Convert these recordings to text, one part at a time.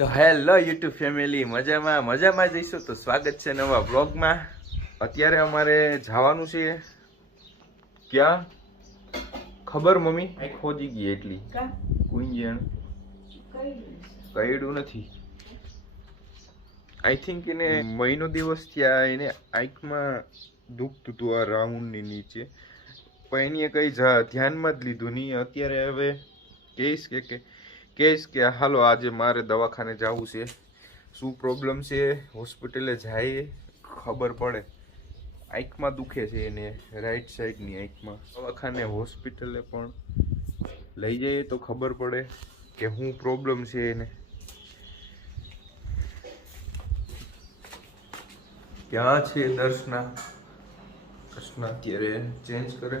તો hello YouTube family, મજામાં જઈશું તો સ્વાગત છે નવા વ્લોગમાં। અત્યારે અમારે જવાનું છે ક્યાં ખબર મમ્મી આંખ ખોજી ગઈ એટલી કુંજણ કઈડું નથી। આઈ થિંક એને મહિનો દિવસ ત્યાં એને આંખમાં દુખતું હતું આ રાઉન્ડની નીચે, પણ એની કઈ ધ્યાનમાં જ લીધું નહીં। અત્યારે હવે કહીશ કે હાલો આજે મારે દવાખાને જવું છે, શું પ્રોબ્લેમ છે હોસ્પિટલે જાય ખબર પડે। આંખમાં દુખે છે એને રાઈટ સાઈડની આંખમાં, દવાખાને હોસ્પિટલે પણ લઈ જઈએ તો ખબર પડે કે શું પ્રોબ્લેમ છે એને। ક્યાં છે દર્શના અત્યારે ચેન્જ કરે।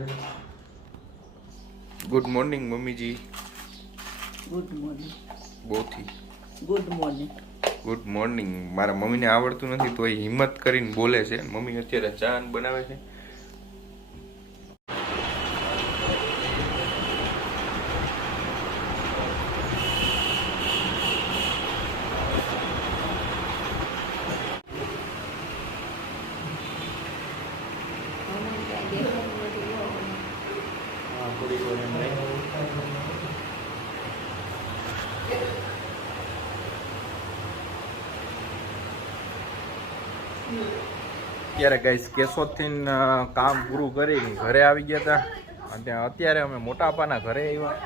ગુડ મોર્નિંગ મમ્મીજી। Good morning. બોથી ગુડ મોર્નિંગ। Good morning. મારા મમ્મીને આવડતું નથી તો એ હિંમત કરીને બોલે છે। મમ્મી અત્યારે ચા બનાવે છે। અત્યારે ગાઈસ કેશોદથી કામ પૂરું કરીને ઘરે આવી ગયા હતા અને અત્યારે અમે મોટાપાના ઘરે આવ્યા।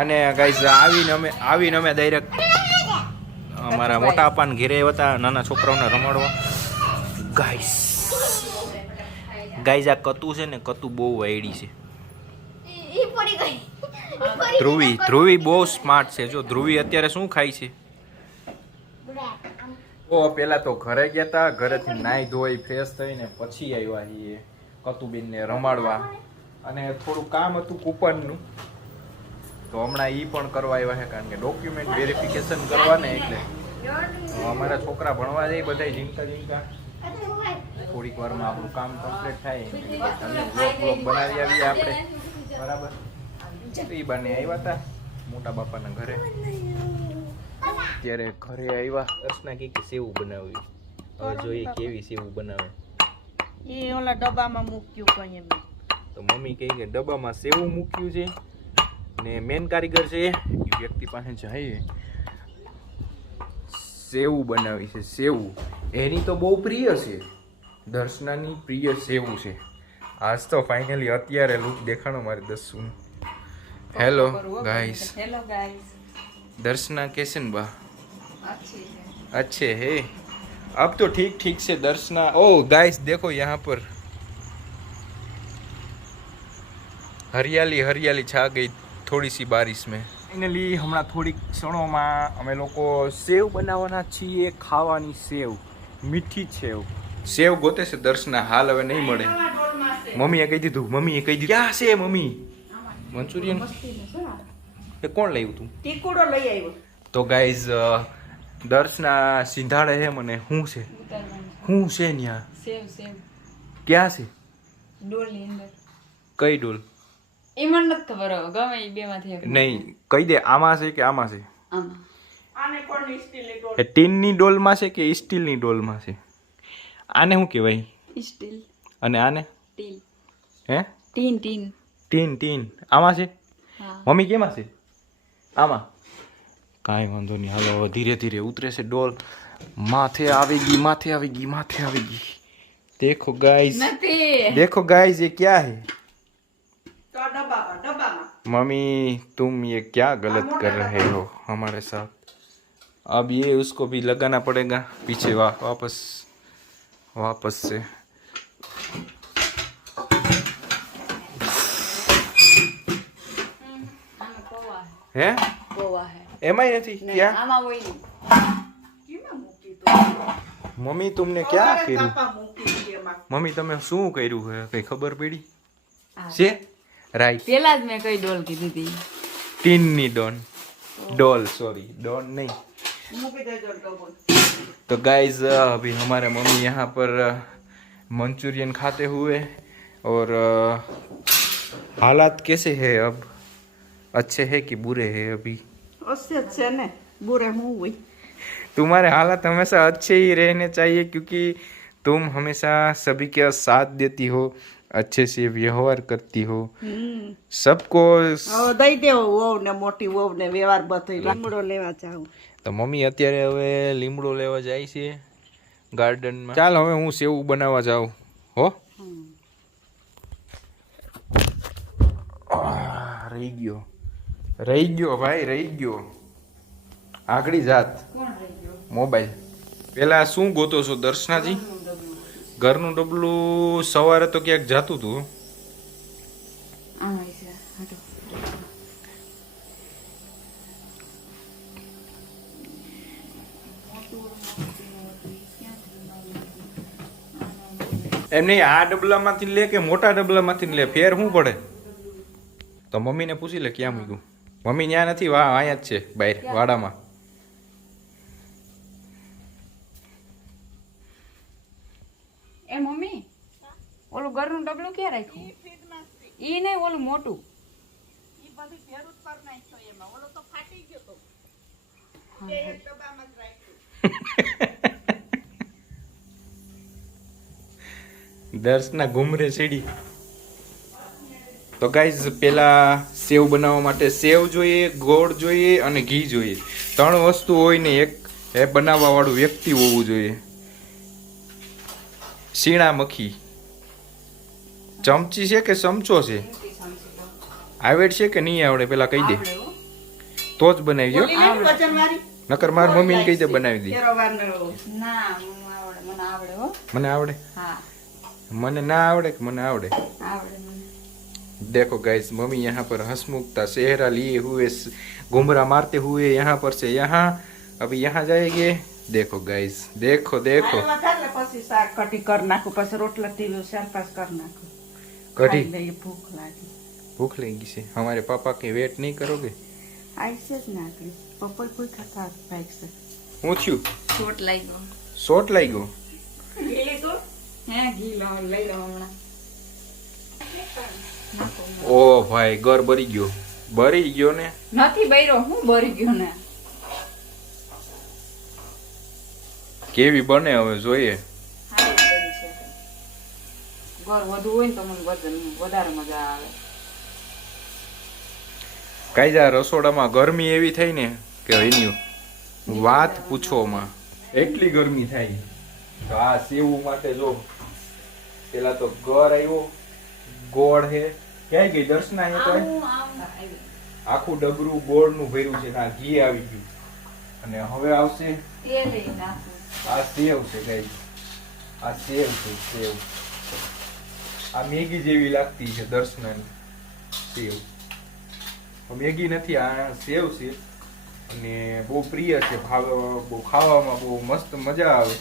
અને ગાઈસ આવીને અમે ડાયરેક્ટ અમારા મોટાપાના ઘરે આવ્યા હતા નાના છોકરાઓને રમાડવા। ગાઈસ આ કતુ છે ને, કતુ બહુ વાયડી છે। ધ્રુવી બહુ સ્માર્ટ છે। જો ધ્રુવી અત્યારે શું ખાય છે? પેલા તો ઘરે ગયા હતા, ઘરેથી નાઈ ધોઈ ફ્રેશ થઈને પછી આવ્યા છીએ કતુબેનને રમાડવા, અને થોડું કામ હતું કૂપનનું તો હમણાં ઈ પણ કરવા આવ્યા છે, કારણ કે ડોક્યુમેન્ટ વેરિફિકેશન કરવાને એટલે અમારા છોકરા ભણવા જાય બધા ઝીંકા થોડીક વારમાં આપણું કામ કમ્પ્લીટ થાય અને વ્લોગ બનાવી આવીએ આપણે બરાબર। એ બાને આવ્યા હતા મોટા બાપાના ઘરે। અત્યારે ઘરે આવ્યા દર્શના કે સેવું બનાવ્યું, હવે જોઈએ કેવી સેવું બનાવે। એ ઓલા ડબ્બામાં મૂક્યું કઈ તો મમ્મી કહે કે ડબ્બામાં સેવું મૂક્યું છે ને મેન કારીગર છે એ વ્યક્તિ પાસે જઈએ સેવું બનાવી છે। સેવું એની તો બહુ પ્રિય છે, દર્શનાની પ્રિય સેવું છે। આજ તો ફાઇનલી અત્યારે લુક દેખાણો મારે દસું। हेलो गाइस, दर्शना कैसे बा? अच्छे है। अब तो ठीक से दर्शना। ओ गाइस देखो यहाँ पर हरियाली छा गई थोड़ी सी बारिश में। फाइनली हमारा थोड़ी क्षणों में અમે લોકો સેવ બનાવવાના છીએ, ખાવાની સેવ, મીઠી સેવ ગોતે છે દર્શના, હાલ હવે નહીં મળે। મમ્મીએ કહી દીધું ક્યાં છે મમ્મી મંચુરિયન? એ કોણ લાવ્યું તું? ટીકુડો લઈ આવ્યો તો ગાઈઝ દર્શના સિંધાડે છે મને। શું છે ન્યા? સેવ ક્યાં છે? ડોલની અંદર। કઈ ડોલ? એ મને નથી ખબર, ગમે એ બેમાંથી નહીં કહી દે, આમાં છે કે આમાં છે? આમાં। આને કોણ સ્ટીલની ડોલ? એ ટીનની ડોલમાં છે કે સ્ટીલની ડોલમાં છે? આને શું કહેવાય? સ્ટીલ। અને આને ટીન। હે ટીન આમાં છે? મમ્મી કેમાં છે? આમાં? કાંઈ વાંધો નહીં, હાલો હવે ધીરે ધીરે ઉતરે છે ડોલ। માથે આવી ગઈ। देखो गाइस ये क्या है? मम्मी तुम ये क्या गलत कर रहे हो हमारे साथ? अब ये उसको भी लगाना पड़ेगा पीछे वापस से। હે એમાંય નથી ક્યાં? મમ્મી तुमने क्या કર્યું? મમ્મી તમે શું કર્યું છે કઈ ખબર પડી છે? રાઈટ, પેલા જ મેં કઈ ડોલ કીધી હતી, ટીનની डॉल सॉरी डॉल नहीं। तो गाइज अभी हमारे मम्मी यहाँ पर मंचूरियन खाते हुए, और हालात कैसे है अब? अच्छे है कि बुरे है? अभी उससे अच्छे ने बुरे हूँ हुई। तुम्हारे हालात हमेशा अच्छे ही रहने चाहिए क्योंकि तुम हमेशा सभी के साथ देती हो, अच्छे से व्यवहार करती हो, सबको હવે દઈ દેવો વહુ ને મોટી વહુ ને વ્યવહાર બધો લીમડો લેવા જાઉં. તો મમ્મી અત્યારે હવે લીમડો લેવા જાય છે ગાર્ડનમાં. ચાલ હવે હું સેવ બનાવવા જાઉં હો. રહી ગયો ભાઈ, રહી ગયો. આગળી જાત મોબાઈલ. પેલા શું ગોતો છો દર્શનાજી? ઘરનું ડબલું સવારે તો ક્યાંક જાતું હતું. એમ નહીં, આ ડબલામાંથી લે કે મોટા ડબલામાંથી લે, ફેર શું પડે? તો મમ્મીને પૂછી લે ક્યાં મૂક્યું. મમ્મી ત્યાં નથી, વાહ અહીંયા જ છે બહાર વાડામાં. એ મમ્મી ઓલું ઘરનું ડબલું ક્યાં રાખ્યું? ઈ નહીં, ઓલું મોટું. ઈ બધી ભેરું જ કર નાખ્યો એમાં. ઓલો તો ફાટી ગયો તો. એ એક ડબ્બામાં જ રાખ્યું. દર્શના ઘુમરે સીડી. તો ગાઈઝ પેલા સેવ બનાવવા માટે સેવ જોઈએ, ગોળ જોઈએ અને ઘી જોઈએ. 3 વસ્તુ હોય ને એક એ બનાવવા વાળું વ્યક્તિ હોવું જોઈએ. સીણા મખી ચમચી છે કે ચમચો છે? આવડે છે કે નહીં આવડે પેલા કહી દે તો જ બનાવી દો. વજનવાળી નકર માર મમ્મીને કહી દે બનાવી દે. ફેરવવાનો. ના મને આવડે હો. મને આવડે? હા મને ના આવડે કે મને આવડે? આવડે મને. देखो गाइस, मम्मी यहाँ पर हंसमुखता चेहरा लिए हुए घुमरा मारते हुए यहाँ पर से यहाँ, अभी यहाँ जाएंगे. देखो गाइस, देखो देखो. આ વધારે પછી શાક કઢી કર નાખું, પછી રોટલા ટીવી ચાર પાંચ કર નાખું. कढ़ी ખાઈ લઈએ, ભૂખ લાગી. भूख लगी से हमारे पापा के वेट नहीं करोगे? આઈસે જ નાખી પપ્પા કોઈ ખાતા ભાઈ છે. હું થયું? ચોટ લાગ્યો. શોટ લાગ્યો? ઘી લીધું? હે ઘી લઈ લો હમણાં. ઓ ભાઈ ઘર બરી ગયો ને. નથી બૈરો, હું બરી ગયો ને. કેવી બને હવે જોઈએ. સારી બની છે. ઘર વધુ હોય ને તો મને વધારે મજા આવે. કાયદા રસોડામાં ગરમી એવી થઈ ને કે એની વાત પૂછોમાં. એટલી ગરમી થાય. તો આ સેવું માટે જો પેલા તો ઘર આવ્યો, ગોળ હે. ક્યાં ગઈ દર્શના? અહીંયા તો આખું ડબરું ગોળનું ભર્યું છે. આ ઘી આવી ગયું અને હવે આવશે આ સેવ છે ગાઈસ. આ સેવ છે, સેવ. આ મેગી જેવી લાગતી છે દર્શનાની સેવ. મેગી નથી, આ સેવ છે અને બહુ પ્રિય છે. બહુ ખાવામાં બહુ મસ્ત મજા આવે.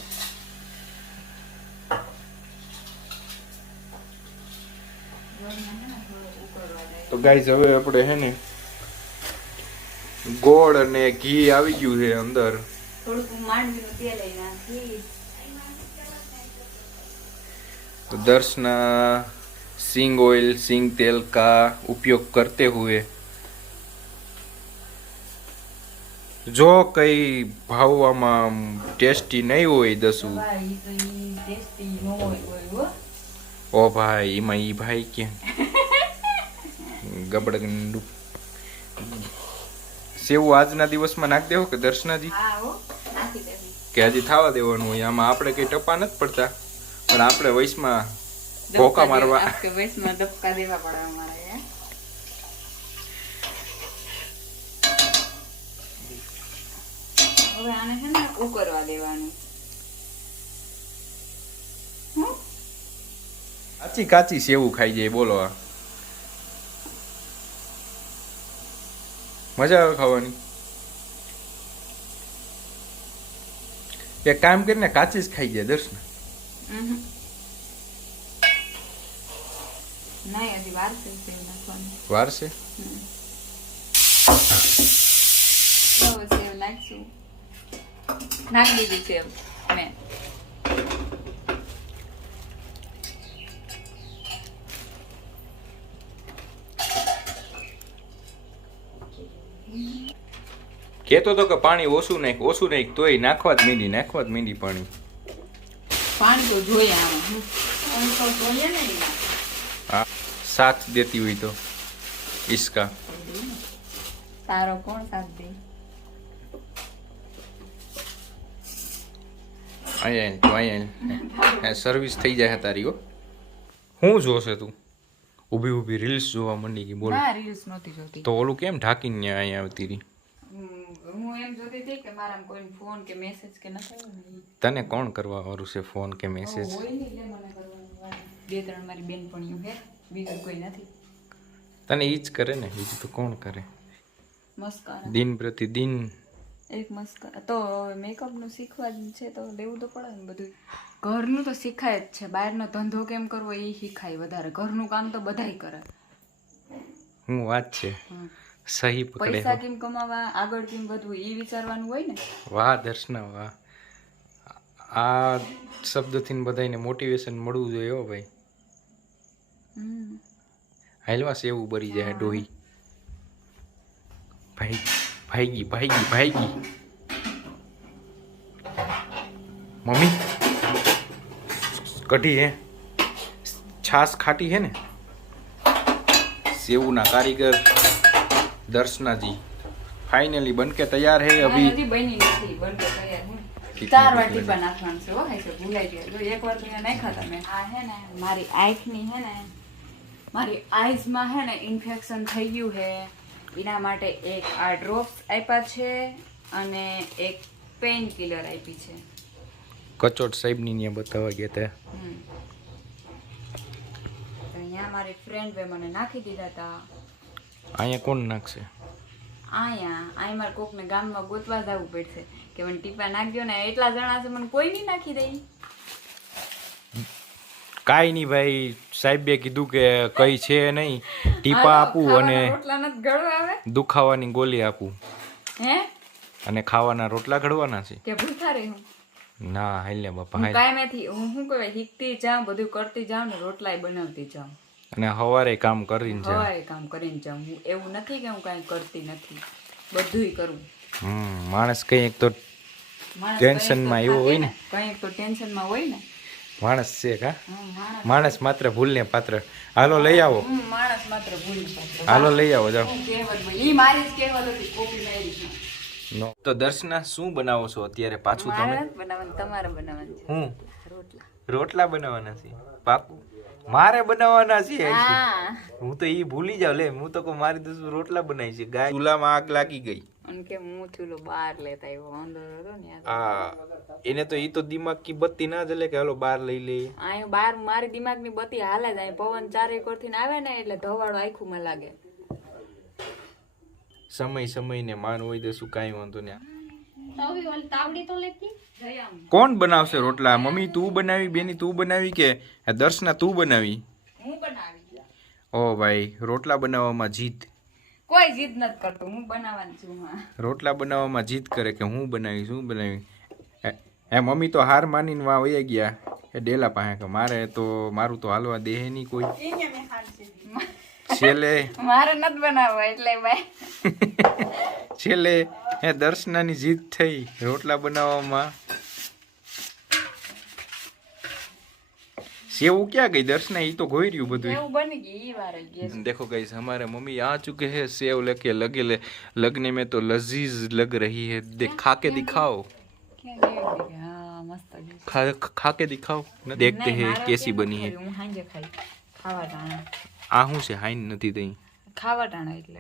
તો ગાઈસ હવે આપણે હે ને ગોળ અને ઘી આવી ગયું છે અંદર. થોડુંક માંડવીનું તેલ લઈ નાખી. तो दर्शना सिंग ऑयल, सिंग तेल का उपयोग करते हुए जो कई भावવામાં ટેસ્ટી નહીં હોય દસું. ભાઈ તો ઈ ટેસ્ટી નો હોય હો. ઓ ભાઈ એમાં ઈ ભાઈ કે ગબડગંડુ સેવું આજના દિવસમાં નાખ દેવો કે દર્શનાજી? હા હો, નાખી દેવી. કે હજી થવા દેવાનું હોય? આમાં આપણે કઈ ટપા નથી પડતા, પણ આપણે વયસમાં ભોકા મારવા. કે વયસમાં ધક્કા દેવા પડે અમારે. હવે આને છે ને ઉકળવા દેવાનું. કાચી કાચી સેવું ખાઈ જાય બોલો. આ મજા આવે ખાવાની. એક કામ કરીને કાચી જ ખાઈ જાય દર્શન. નહીં હજી વાર છે સેવ નાખવાની. વાર છે? સેવ નાખશું. નાખી દીધી સેવ મેં. કહેતો તો કે પાણી ઓછું નાખ તોય નાખવા જ મીંડી પાણી. પાણી તો જોઈએ આમાં આમ તો જોઈએ ને એમાં. હા, સાથ દેતી હોય તો ઈસકા. તારો કોણ સાથ દે? અહીંયા સર્વિસ થઈ જાય તારી હો. શું જોશે તું? ઊભી રીલ્સ જોવા માંડી ગઈ. બોલ. ના, રીલ્સ નહોતી જોતી. તો ઓલું કેમ ઢાંકીને અહીંયા આવતી રહી? હું એમ જોતી હતી કે મારા કોઈને ફોન કે મેસેજ કે ન થયો ને. તને કોણ કરવા વાળું છે ફોન કે મેસેજ? હોય ને એટલે મને કરવાનું હોય. 2-3 મારી બેનપણીઓ હે, બીજું કોઈ નથી. તને ઈ જ કરે ને, બીજું તો કોણ કરે? મસ્કારા દિન પ્રતિદિન એક મસ્કારા તો મેકઅપ નું શીખવા જ છે તો લેવું તો પડે ને બધું. ઘરનું તો શીખાય જ છે, બહારનો ધંધો કેમ કરવો એ શીખાય વધારે. ઘરનું કામ તો બધાય કરે. હું વાત છે. સહી પકડે. પૈસા કેમ કમાવા, આગળ કેમ વધવું એ વિચારવાનું હોય ને. વાહ દર્શના વાહ. આ શબ્દથી બધાને મોટિવેશન મળવું જોઈએ હો ભાઈ. હાલવા સેવું બરી જાય ડોહી. ભાઈગી. મમ્મી કઢી હે, છાસ ખાટી હે ને. સેવના કારીગર દર્શનાજી फाइनली बन के तैयार है अभी. હજી બની નથી, બનકે તૈયાર હું 4 વાર ટીપા નાખવાનું છે. હો હે છે ભૂલાઈ ગયો. જો એક વાર તો નાખ્યા તમે. આ હે ને મારી આંખની હે ને, મારી આઈઝમાં હે ને ઇન્ફેક્શન થઈ ગયું હે. એના માટે એક આ ડ્રોપ્સ આપ્યા છે અને એક પેઇન કિલર આપી છે. કચોટ સાહેબની ત્યાં બતાવવા ગયા હતા. તો અહીંયા મારી ફ્રેન્ડ વે મને નાખી દીધા હતા. અહીંયા કોણ નાખશે? અહીંયા મારે કોકને ગામમાં ગોતવા જવું પડશે કે મને ટીપા નાખજો ને. એટલા જણા છે, મને કોઈ નહીં નાખી દે. કાઈ નહીં ભાઈ, સાહેબે કીધું કે કઈ છે નહીં, ટીપા આપું અને રોટલા નથી ગળવા આવે દુખાવાની ગોળી આપું. હે અને ખાવાના રોટલા ઘડવાના છે કે ભૂખા રહી હું? ના હાલ્યા બાપા. હું કાયમેથી હું શું કહેવાય શીખતી જાઉં, બધું કરતી જાઉં ને રોટલાય બનાવતી જાઉં. અને હવારે કામ કરીને જા. સવારે કામ કરીને જાઉં. હું એવું નથી કે હું કાંઈ કરતી નથી, બધુંય કરું. માણસ કંઈક તો ટેન્શનમાં એવો હોય ને, કંઈક તો ટેન્શનમાં હોય ને. માણસ છે કા? માણસ માત્ર ભૂલને પાત્ર. હાલો લઈ આવો. માણસ માત્ર ભૂલ પાત્ર. હાલો લઈ આવો જાઓ. ઈ મારી જ કહેવત હતી, કોપી મારી. તો દર્શના શું બનાવો છો અત્યારે પાછું તમે? મારે બનાવવાનું, તમારે બનાવવાનું છે. હું રોટલા. રોટલા બનાવવાના છે પાકું? મારે બનાવવાના છે. હા, હું તો ઈ ભૂલી જાવ લે. હું તો મારી તો રોટલા બનાવી છે. ગાય ચૂલામાં આગ લાગી ગઈ. અને કે હું ચૂલો બહાર લેતા આવ્યો, અંદર હતો ને. હા, એને તો ઈ તો દિમાગ કી બત્તી ના જલે કે હાલો બહાર લઈ લઈએ. અહીં બહાર મારી દિમાગની બત્તી હાલે જ. અહીં પવન ચારે કોરથી આવે ને એટલે ધવાડો આખુંમાં લાગે. સમય ને માન હોય તો શું કાંઈ વાંધો ને. તાવડી તો લેતી. કોણ બનાવશે રોટલા? મમ્મી તું બનાવી, બેની તું બનાવી કે દર્શના તું બનાવી? હું બનાવી. ઓ ભાઈ, રોટલા બનાવવામાં જીત. કોઈ જીદ નથી કરતું, હું બનાવવાની છું. હા, રોટલા બનાવવામાં જીત કરે કે હું બનાવીશ, હું બનાવી. એ મમ્મી તો હાર માનીને વાં વયા ગયા એ ડેલા પાસે કે મારું તો હાલવા દે નહીં કોઈ. એને મેં હાલશે. છેલ્લે મારે નથી બનાવવા એટલે ભાઈ. છેલ્લે એ દર્શનાની જીત થઈ રોટલા બનાવવામાં. सेव क्या गई दर्शना? ये तो गोई रही બધું એવું બની ગઈ ઈ વાર ગઈ. देखो गाइस हमारे मम्मी आ चुके हैं सेव लेके लगने में तो लजीज लग रही है. देख खा के दिखाओ. हाँ मस्त खा के दिखाओ. देखते हैं कैसी बनी है. હું હાંજે ખાઈ ખાવા ટાણા. આ હું છે હાઈન નથી દઈ ખાવા ટાણા એટલે